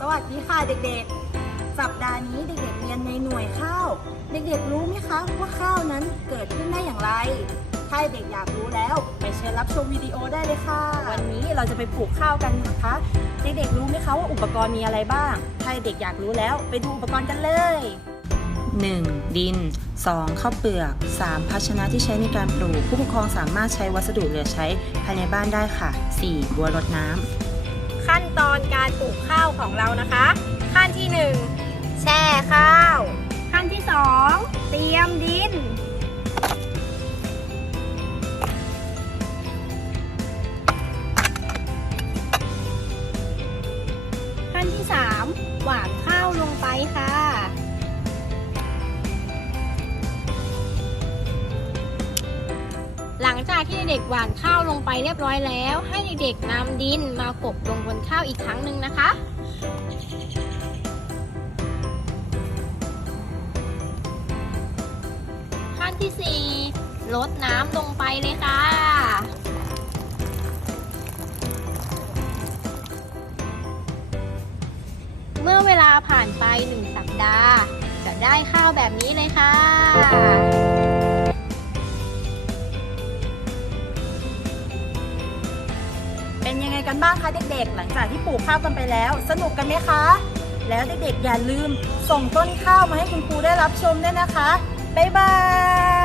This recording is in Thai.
สวัสดีค่ะเด็กๆ สัปดาห์นี้เด็กๆเรียนในหน่วยข้าว เด็กๆรู้ไหมคะว่าข้าวนั้นเกิดขึ้นได้อย่างไร ถ้าเด็กอยากรู้แล้วไปเชิญรับชมวิดีโอได้เลยค่ะ วันนี้เราจะไปปลูกข้าวกันนะคะ เด็กๆรู้ไหมคะว่าอุปกรณ์มีอะไรบ้าง ถ้าเด็กอยากรู้แล้วไปดูอุปกรณ์กันเลย 1. ดิน 2. ข้าวเปลือก 3. ภาชนะที่ใช้ในการปลูก ผู้ปกครองสามารถใช้วัสดุเหลือใช้ภายในบ้านได้ค่ะ 4. บัวรดน้ำขั้นตอนการปลูกข้าวของเรานะคะ ขั้นที่ 1 2เตรียมดิน ขั้นที่3หวานข้าวลงไปค่ะหลังจากที่เด็กหว่านข้าวลงไปเรียบร้อยแล้ว ให้เด็กๆนำดินมากบลงบนข้าวอีกครั้งหนึ่งนะคะ ที่ 4 ลดน้ำลงไปเลยค่ะ เมื่อเวลาผ่านไป 1 สัปดาห์ จะได้ข้าวแบบนี้เลยค่ะ เป็นยังไงกันบ้างคะเด็กๆ หลังจากที่ปลูกข้าวกันไปแล้ว สนุกกันไหมคะ แล้วเด็กๆ อย่าลืมส่งต้นข้าวมาให้คุณครูได้รับชมด้วยนะคะ 拜拜。